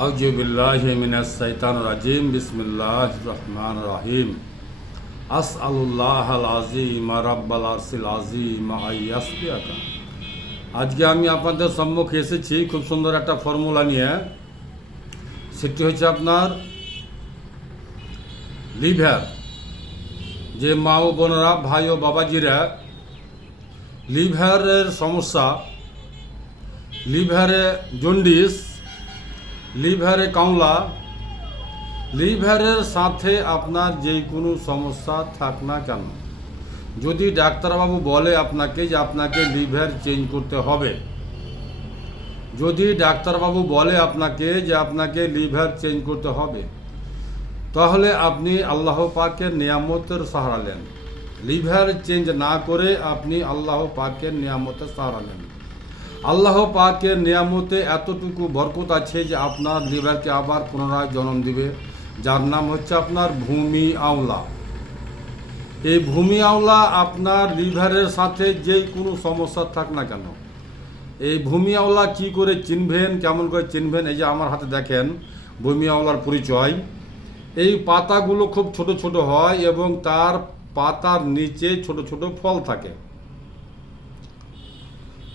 আউযু বিল্লাহি মিনাশ শাইতানির রাজিম বিসমিল্লাহির রহমানির রহিম আসআলুল্লাহাল আযীম রাব্বাল আরশিল আযীম আইয়াসবিয়াকা। আজকে আমি আপনাদের সম্মুখে এসেছি খুব সুন্দর একটা ফর্মুলা নিয়ে। সেটি হচ্ছে আপনার লিভার। যে মা ও বোনেরা, ভাই ও বাবাজিরা লিভারের সমস্যা, লিভারে জন্ডিস, লিভারে কামলা, লিভারের সাথে আপনার যে কোনো সমস্যা থাক না কেন, যদি ডাক্তারবাবু বলে আপনাকে যে আপনাকে লিভার চেঞ্জ করতে হবে, যদি ডাক্তারবাবু বলে আপনাকে যে আপনাকে লিভার চেঞ্জ করতে হবে, তাহলে আপনি আল্লাহ পাকের নিয়ামতের সাহারা নেন। লিভার চেঞ্জ না করে আপনি আল্লাহ পাকের নিয়ামতের সাহারা নেন। আল্লাহ পাকের নিয়ামতে এতটুকু বরকত আছে যে আপনার লিভারকে আবার পুনরায় জন্ম দিবে, যার নাম হচ্ছে আপনার ভূমি আওলা। এই ভূমি আওলা আপনার লিভারের সাথে যে কোনো সমস্যা থাক না কেন, এই ভূমি আওলা কী করে চিনবেন, কেমন করে চিনবেন? এই যে আমার হাতে দেখেন ভূমি আওলার পরিচয়। এই পাতাগুলো খুব ছোট ছোট হয় এবং তার পাতার নিচে ছোট ছোট ফল থাকে।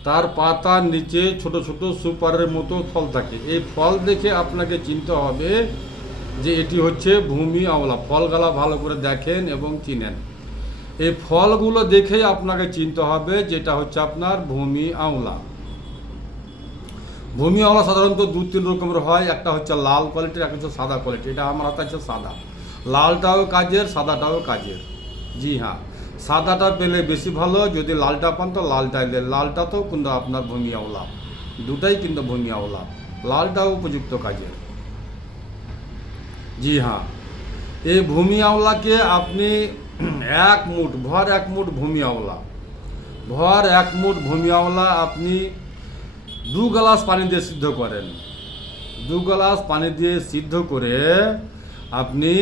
তার পাতার নিচে ছোট ছোট সুপারের মতো ফল থাকে। এই ফল দেখে আপনাকে চিনতে হবে যে এটি হচ্ছে ভূমি আওলা। ফলগুলা ভালো করে দেখেন এবং চিনেন। এই ফলগুলো দেখেই আপনাকে চিনতে হবে যেটা হচ্ছে আপনার ভূমি আওলা। ভূমি আওলা সাধারণত দু তিন রকমের হয়। একটা হচ্ছে লাল কোয়ালিটির, একটা হচ্ছে সাদা কোয়ালিটি। এটা আমার হাতে আছে সাদা। লালটাও কাজের, সাদাটাও কাজের। জি হ্যাঁ, সাদাটা পেলে বেশি ভালো। যদি লালটা পান তো লালটাই নেন। লালটা তো কিন্তু আপনার ভূমি আওলা, দুটাই কিন্তু ভূমি আওলা। লালটাও উপযুক্ত কাজের। জি হ্যাঁ, এই ভূমি আওলাকে আপনি ভর এক মুঠ ভূমি আওলা, ভর এক মুঠ ভূমি আওলা আপনি 2 গ্লাস পানি দিয়ে সিদ্ধ করেন। 2 গ্লাস পানি দিয়ে সিদ্ধ করে আপনি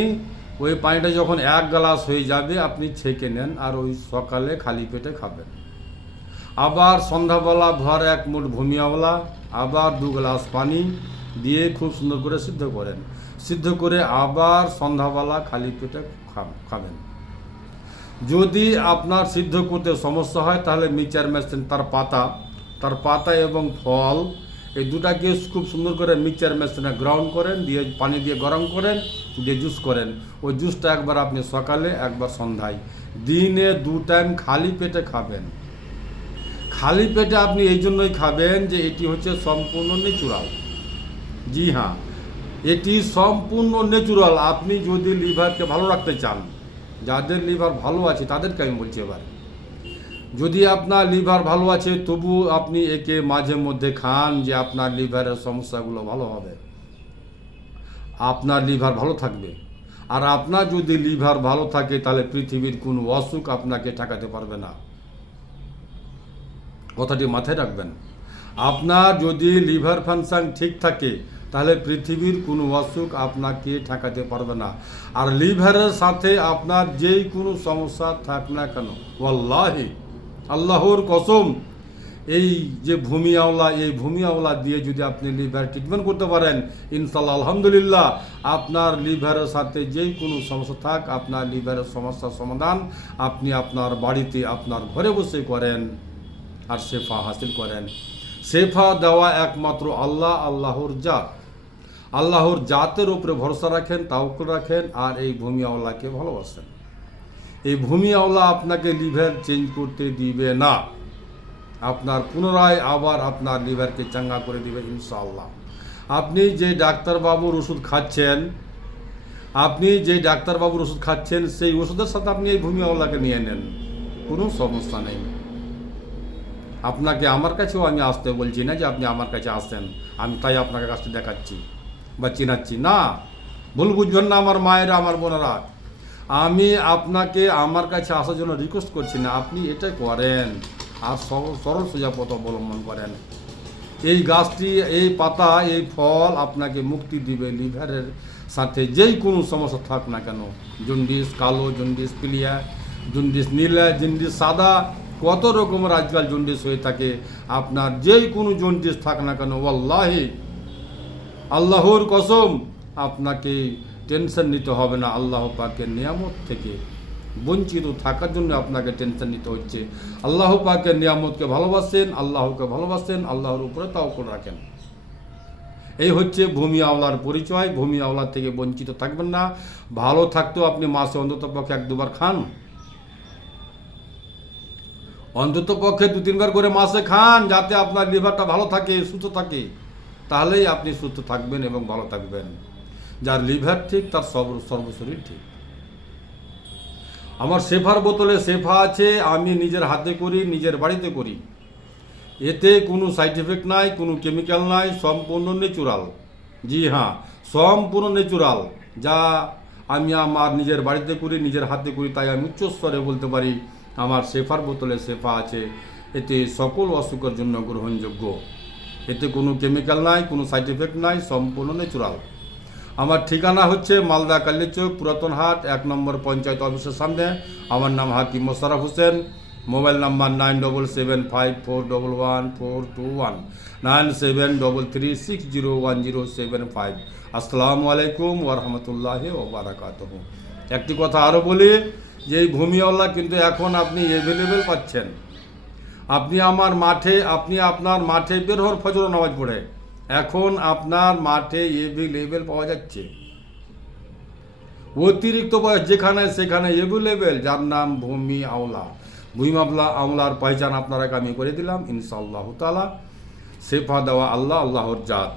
ওই পানিটা যখন 1 গ্লাস হয়ে যাবে আপনি ছেঁকে নেন, আর ওই সকালে খালি পেটে খাবেন। আবার সন্ধ্যাবেলা ভর এক মুঠ ভূমি আওলা, আবার 2 গ্লাস পানি দিয়ে খুব সুন্দর করে সিদ্ধ করেন। সিদ্ধ করে আবার সন্ধ্যাবেলা খালি পেটে খাবেন। যদি আপনার সিদ্ধ করতে সমস্যা হয় তাহলে মিক্সচার মেশিন, তার পাতা এবং ফল এই দুটাকে খুব সুন্দর করে মিক্সচার মেশিনে গ্রাউন্ড করেন, দিয়ে পানি দিয়ে গরম করেন, দিয়ে জুস করেন। ওই জুসটা একবার আপনি সকালে, একবার সন্ধ্যায়, দিনে 2 টাইম খালি পেটে খাবেন। খালি পেটে আপনি এই জন্যই খাবেন যে এটি হচ্ছে সম্পূর্ণ ন্যাচুরাল। জি হ্যাঁ, এটি সম্পূর্ণ ন্যাচুরাল। আপনি যদি লিভারকে ভালো রাখতে চান, যাদের লিভার ভালো আছে তাদেরকে আমি বলছি, এবার যদি আপনার লিভার ভালো আছে তবু আপনি একে মাঝে মধ্যে খান, যে আপনার লিভারের সমস্যাগুলো ভালো হবে, আপনার লিভার ভালো থাকবে। আর আপনার যদি লিভার ভালো থাকে তাহলে পৃথিবীর কোনো অসুখ আপনাকে ঠেকাতে পারবে না। কথাটি মাথায় রাখবেন। আপনার যদি লিভার ফাংশন ঠিক থাকে তাহলে পৃথিবীর কোনো অসুখ আপনাকে ঠেকাতে পারবে না। আর লিভারের সাথে আপনার যেই কোনো সমস্যা থাক না কেন, ওয়াল্লাহি আল্লাহর কসম, এই যে ভূমি আওলা, এই ভূমি আওলা দিয়ে যদি আপনি লিভার ট্রিটমেন্ট করতে পারেন, ইনশাআল্লাহ আলহামদুলিল্লাহ, আপনার লিভারের সাথে যেই কোনো সমস্যা থাক, আপনার লিভারের সমস্যার সমাধান আপনি আপনার বাড়িতে, আপনার ঘরে বসে করেন আর শেফা হাসিল করেন। শেফা দেওয়া একমাত্র আল্লাহ, আল্লাহর জাতের উপরে ভরসা রাখেন, তাওয়াক্কুল রাখেন, আর এই ভূমি আওলাকে ভালোবাসেন। এই ভূমি আওলা আপনাকে লিভার চেঞ্জ করতে দিবে না, আপনার পুনরায় আবার আপনার লিভারকে চাঙ্গা করে দিবে ইনশাআল্লাহ। আপনি যে ডাক্তারবাবুর ওষুধ খাচ্ছেন, সেই ওষুধের সাথে আপনি এই ভূমি আওলাকে নিয়ে নেন, কোনো সমস্যা নেই। আপনাকে আমার কাছেও আমি আসতে বলছি না যে আপনি আমার কাছে আসেন, আমি তাই আপনাকে কাছে দেখাচ্ছি বা চিনাচ্ছি না। ভুল বুঝবেন না আমার মায়েরা, আমার বোনেরা। আমি আপনাকে আমার কাছে আসার জন্য রিকোয়েস্ট করছি না, আপনি এটাই করেন আর সরল সোজা পথ অবলম্বন করেন। এই গাছটি, এই পাতা, এই ফল আপনাকে মুক্তি দিবে লিভারের সাথে যেই কোনো সমস্যা থাক না কেন। জন্ডিস কালো, জন্ডিস পিলিয়া, জন্ডিস নীলা, জন্ডিস সাদা, কত রকমের আজকাল জন্ডিস হয়ে থাকে। আপনার যেই কোনো জন্ডিস থাক না কেন, ওয়াল্লাহি আল্লাহর কসম, আপনাকে টেনশন নিতে হবে না। আল্লাহ পাকের নিয়ামত থেকে বঞ্চিত থাকার জন্য আপনাকে টেনশন নিতে হচ্ছে। আল্লাহ পাকের নিয়ামতকে ভালোবাসেন, আল্লাহকে ভালোবাসেন, আল্লাহর উপরে তাওয়াক্কুল রাখেন। এই হচ্ছে ভূমি আওলার পরিচয়। ভূমি আওলার থেকে বঞ্চিত থাকবেন না। ভালো থাকতেও আপনি মাসে অন্তত পক্ষে 1-2 বার খান, অন্তত পক্ষে 2-3 বার করে মাসে খান, যাতে আপনার লিভারটা ভালো থাকে, সুস্থ থাকে। তাহলেই আপনি সুস্থ থাকবেন এবং ভালো থাকবেন। যার লিভার ঠিক, তার সর্বশরীর ঠিক। আমার শেফার বোতলে শেফা আছে, আমি নিজের হাতে করি, নিজের বাড়িতে করি। এতে কোনো সাইড এফেক্ট নাই, কোনো কেমিক্যাল নাই, সম্পূর্ণ ন্যাচুরাল। জি হ্যাঁ, সম্পূর্ণ ন্যাচুরাল। যা আমি আমার নিজের বাড়িতে করি, নিজের হাতে করি, তাই আমি উচ্চস্তরে বলতে পারি আমার শেফার বোতলে শেফা আছে। এতে সকল অসুখের জন্য গ্রহণযোগ্য। এতে কোনো কেমিক্যাল নাই, কোনো সাইড এফেক্ট নাই, সম্পূর্ণ ন্যাচুরাল। আমার ঠিকানা হচ্ছে মালদা কালীচক পুরাতন হাট 1 নম্বর পঞ্চায়েত অফিসের সামনে। আমার নাম হাকিম মোশাররফ হোসেন। Mobile number 9775411421, 9733601075। আসসালামু আলাইকুম ওয়া রাহমাতুল্লাহি ওয়া বারাকাতুহু। একটি কথা আরও বলি যে এই ভূমিওয়ালা কিন্তু এখন আপনি অ্যাভেলেবেল পাচ্ছেন। আপনি আমার মাঠে, আপনি আপনার মাঠে বের হন ফজর নামাজ পড়ে, এখন আপনার মাঠে অ্যাভেলেবেল পাওয়া যাচ্ছে। অতিরিক্ত বয়স যেখানে সেখানে অ্যাভেলেবেল, যার নাম ভূমি আওলা। ভূমি আওলার পহচান আপনারা আমি করে দিলাম ইনশাআল্লাহ তাআলা। শেফা দেওয়া আল্লাহ, আল্লাহর জাত।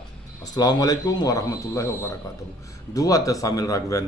আসসালামু আলাইকুম ওয়া রাহমাতুল্লাহি ওয়া বারাকাতুহু। দুআতে শামিল রাখবেন।